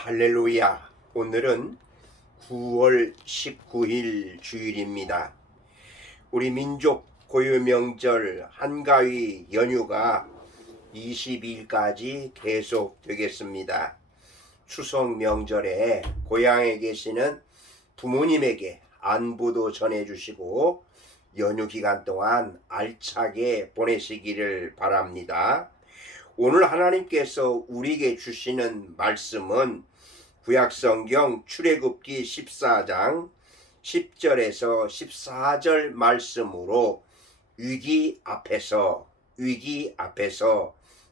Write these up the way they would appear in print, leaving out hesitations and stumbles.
할렐루야. 오늘은 9월 19일 주일입니다. 우리 민족 고유명절 한가위 연휴가 22일까지 계속 되겠습니다. 추석 명절에 고향에 계시는 부모님에게 안부도 전해주시고 연휴 기간 동안 알차게 보내시기를 바랍니다. 오늘 하나님께서 우리에게 주시는 말씀은 구약성경 출애굽기 14장 10절에서 14절 말씀으로 위기 앞에서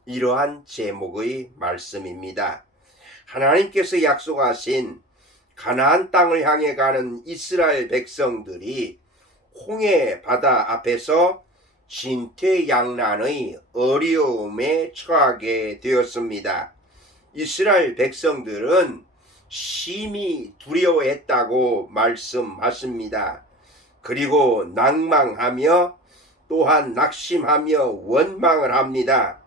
이러한 제목의 말씀입니다. 하나님께서 약속하신 가나안 땅을 향해 가는 이스라엘 백성들이 홍해 바다 앞에서 진퇴양난의 어려움에 처하게 되었습니다. 이스라엘 백성들은 심히 두려워했다고 말씀하십니다. 그리고 낭망하며 또한 낙심하며 원망을 합니다.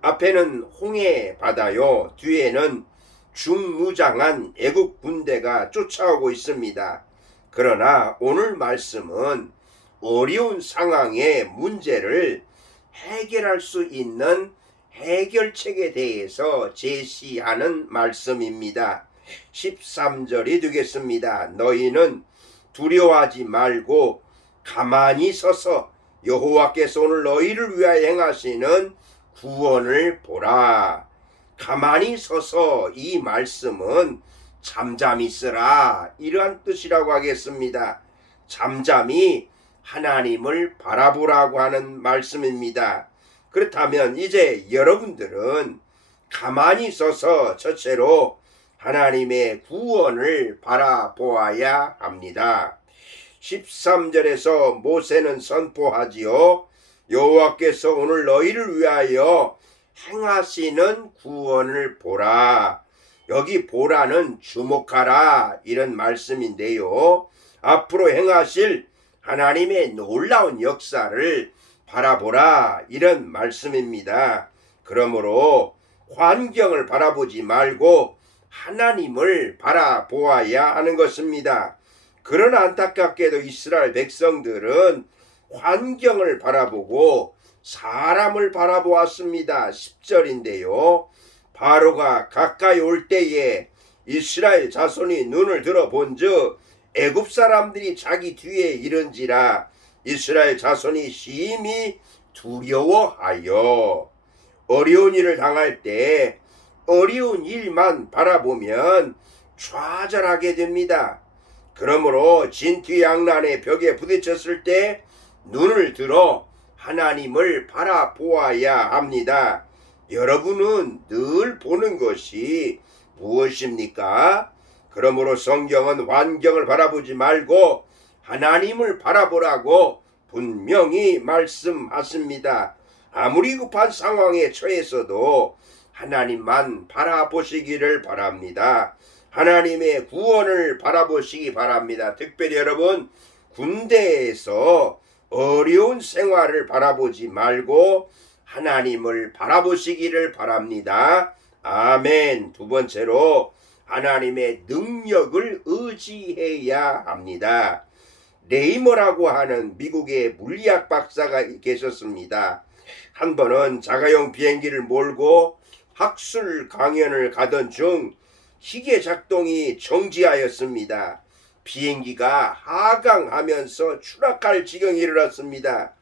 앞에는 홍해 바다요, 뒤에는 중무장한 애국 군대가 쫓아오고 있습니다. 그러나 오늘 말씀은 어려운 상황의 문제를 해결할 수 있는 해결책에 대해서 제시하는 말씀입니다. 13절이 되겠습니다. 너희는 두려워하지 말고 가만히 서서 여호와께서 오늘 너희를 위하여 행하시는 구원을 보라. 가만히 서서, 이 말씀은 잠잠히 있으라, 이러한 뜻이라고 하겠습니다. 잠잠히 하나님을 바라보라고 하는 말씀입니다. 그렇다면 이제 여러분들은 가만히 서서 첫째로 하나님의 구원을 바라보아야 합니다. 13절에서 모세는 선포하지요. 여호와께서 오늘 너희를 위하여 행하시는 구원을 보라. 여기 보라는 주목하라, 이런 말씀인데요. 앞으로 행하실 하나님의 놀라운 역사를 바라보라, 이런 말씀입니다. 그러므로 환경을 바라보지 말고 하나님을 바라보아야 하는 것입니다. 그러나 안타깝게도 이스라엘 백성들은 환경을 바라보고 사람을 바라보았습니다. 10절인데요. 바로가 가까이 올 때에 이스라엘 자손이 눈을 들어 본즉 애굽 사람들이 자기 뒤에 이른지라 이스라엘 자손이 심히 두려워하여. 어려운 일을 당할 때 어려운 일만 바라보면 좌절하게 됩니다. 그러므로 진퇴양난의 벽에 부딪혔을 때 눈을 들어 하나님을 바라보아야 합니다. 여러분은 늘 보는 것이 무엇입니까? 그러므로 성경은 환경을 바라보지 말고 하나님을 바라보라고 분명히 말씀하십니다. 아무리 급한 상황에 처해서도 하나님만 바라보시기를 바랍니다. 하나님의 구원을 바라보시기 바랍니다. 특별히 여러분, 군대에서 어려운 생활을 바라보지 말고 하나님을 바라보시기를 바랍니다. 아멘. 두 번째로 하나님의 능력을 의지해야 합니다. 레이머라고 하는 미국의 물리학 박사가 계셨습니다. 한 번은 자가용 비행기를 몰고 학술 강연을 가던 중 기계 작동이 정지하였습니다. 비행기가 하강하면서 추락할 지경이 일어났습니다.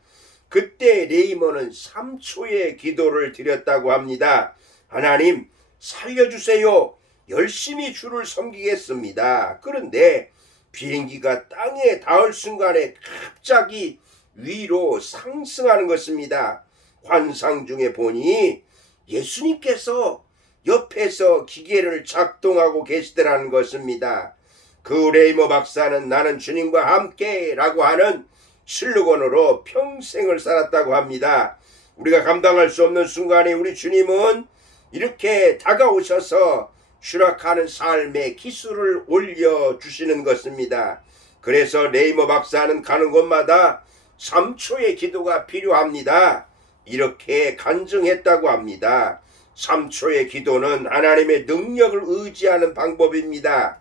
그때 레이머는 3초의 기도를 드렸다고 합니다. 하나님, 살려주세요. 열심히 주를 섬기겠습니다. 그런데 비행기가 땅에 닿을 순간에 갑자기 위로 상승하는 것입니다. 환상 중에 보니 예수님께서 옆에서 기계를 작동하고 계시더라는 것입니다. 그 레이머 박사는 나는 주님과 함께 라고 하는 슬로건으로 평생을 살았다고 합니다. 우리가 감당할 수 없는 순간에 우리 주님은 이렇게 다가오셔서 추락하는 삶의 기술을 올려주시는 것입니다. 그래서 레이머 박사는 가는 곳마다 3초의 기도가 필요합니다. 이렇게 간증했다고 합니다. 3초의 기도는 하나님의 능력을 의지하는 방법입니다.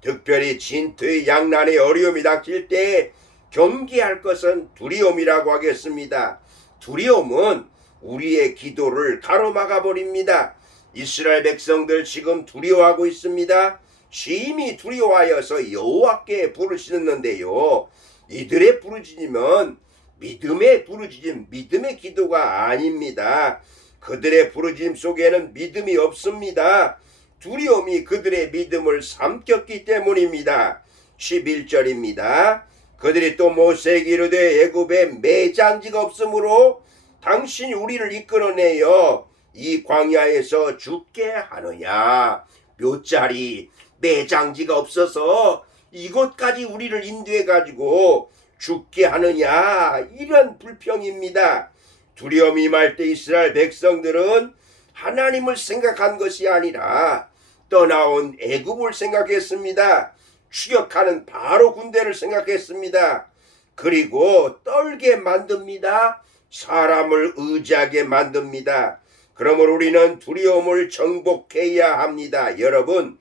특별히 진토의 양난의 어려움이 닥칠 때 경계할 것은 두려움이라고 하겠습니다. 두려움은 우리의 기도를 가로막아 버립니다. 이스라엘 백성들 지금 두려워하고 있습니다. 심히 두려워하여서 여호와께 부르짖는데요. 이들의 부르짖음은 믿음의 부르짖음, 믿음의 기도가 아닙니다. 그들의 부르짖음 속에는 믿음이 없습니다. 두려움이 그들의 믿음을 삼켰기 때문입니다. 11절입니다. 그들이 또 모세에게 이르되 애굽에 매장지가 없으므로 당신이 우리를 이끌어내어 이 광야에서 죽게 하느냐. 묘자리 매장지가 없어서 이곳까지 우리를 인도해 가지고 죽게 하느냐. 이런 불평입니다. 두려움이 임할 때 이스라엘 백성들은 하나님을 생각한 것이 아니라 떠나온 애굽을 생각했습니다. 추격하는 바로 군대를 생각했습니다. 그리고 떨게 만듭니다. 사람을 의지하게 만듭니다. 그러므로 우리는 두려움을 정복해야 합니다. 여러분,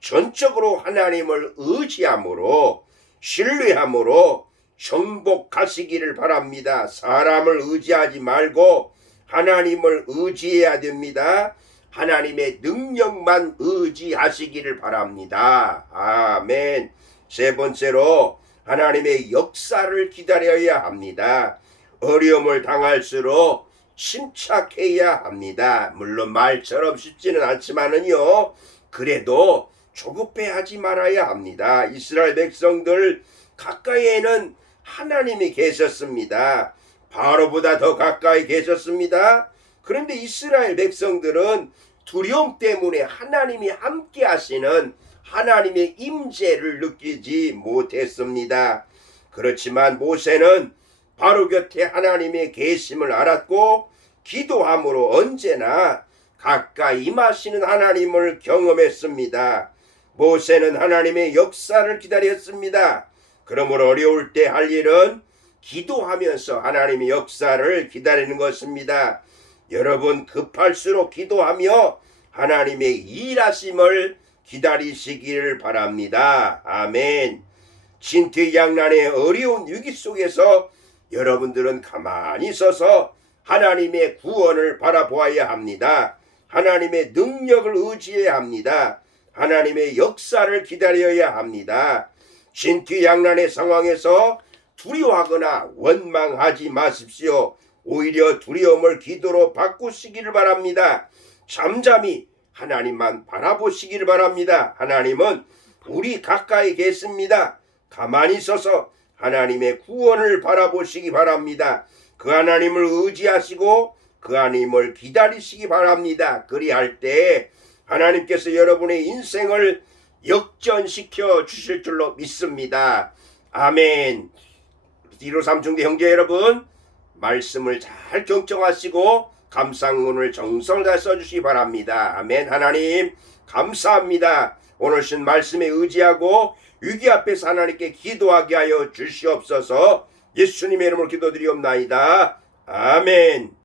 전적으로 하나님을 의지함으로 신뢰함으로 정복하시기를 바랍니다. 사람을 의지하지 말고 하나님을 의지해야 됩니다. 하나님의 능력만 의지하시기를 바랍니다. 아멘. 세 번째로 하나님의 역사를 기다려야 합니다. 어려움을 당할수록 침착해야 합니다. 물론 말처럼 쉽지는 않지만은요. 그래도 조급해하지 말아야 합니다. 이스라엘 백성들 가까이에는 하나님이 계셨습니다. 바로보다 더 가까이 계셨습니다. 그런데 이스라엘 백성들은 두려움 때문에 하나님이 함께 하시는 하나님의 임재를 느끼지 못했습니다. 그렇지만 모세는 바로 곁에 하나님의 계심을 알았고 기도함으로 언제나 가까이 임하시는 하나님을 경험했습니다. 모세는 하나님의 역사를 기다렸습니다. 그러므로 어려울 때 할 일은 기도하면서 하나님의 역사를 기다리는 것입니다. 여러분 급할수록 기도하며 하나님의 일하심을 기다리시기를 바랍니다. 아멘. 진퇴양난의 어려운 위기 속에서 여러분들은 가만히 서서 하나님의 구원을 바라보아야 합니다. 하나님의 능력을 의지해야 합니다. 하나님의 역사를 기다려야 합니다. 진퇴양난의 상황에서 두려워하거나 원망하지 마십시오. 오히려 두려움을 기도로 바꾸시기를 바랍니다. 잠잠히 하나님만 바라보시기를 바랍니다. 하나님은 우리 가까이 계십니다. 가만히 서서 하나님의 구원을 바라보시기 바랍니다. 그 하나님을 의지하시고 그 하나님을 기다리시기 바랍니다. 그리할 때 하나님께서 여러분의 인생을 역전시켜 주실 줄로 믿습니다. 아멘. 뒤로 삼중대 형제 여러분, 말씀을 잘 경청하시고 감상문을 정성을 다해 써주시기 바랍니다. 아멘. 하나님 감사합니다. 오늘 신 말씀에 의지하고 위기 앞에서 하나님께 기도하게 하여 주시옵소서. 예수님의 이름으로 기도드리옵나이다. 아멘.